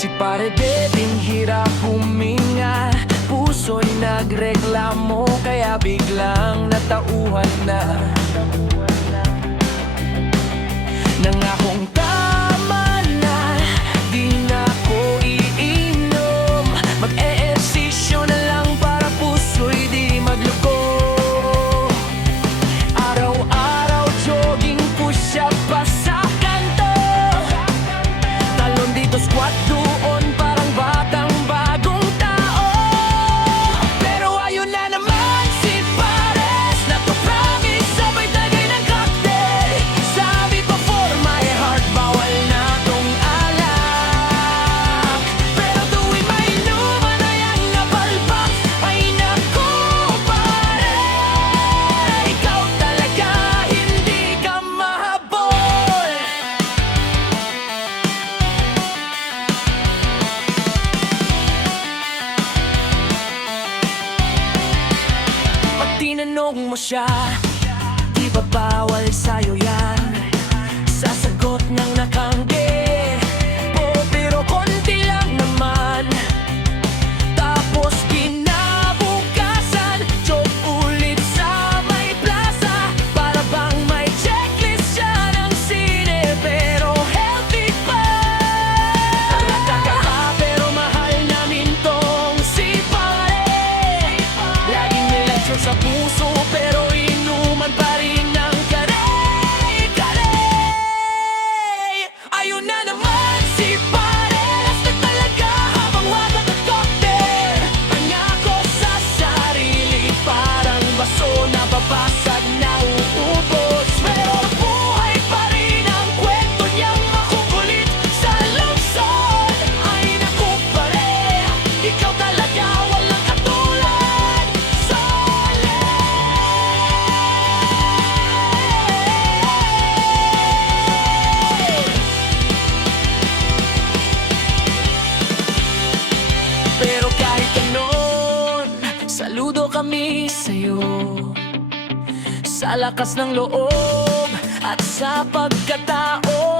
Si pare Bebing hirap huminga, puso'y nagreklamo, kaya biglang natauhan na. Nangakong tama na, di na ko iinom, mag-eehersisyo na lang para puso'y di magluko. Araw-araw jogging, push-up pa sa kanto, talon dito, squat doon, parang batang bagong tao. Pero ayun na naman si Pares, not to promise, sabay tagay ng cocktail. Sabi pa for my heart, bawal na tong alak. Pero tuwing mainuman ay ang napalpak, ay naku pare, ikaw talaga hindi ka mahabol. Pag tinanong mo siya, di ba bawal sa'yo yan? Sasagot ng nakangge, oo pero konti lang naman. Tapos kinabukasan, jog ulit sa may plaza, para bang may checklist siya ng sine, pero healthy pa. Talaga ka pero mahal namin tong si pare. Laging may lechon sa puso, pero inuman pa rin ng kare-kare. Ayun na naman si Pares, na talaga habang wagat at cocktail. Pangako sa sarili, parang baso na babasag na uubos. Pero buhay pa rin ang kwento niyang makukulit sa lungsod. Ay naku pare, ikaw talaga walang katulad. Pero kahit ganon, saludo kami sa'yo, sa lakas ng loob at sa pagkatao.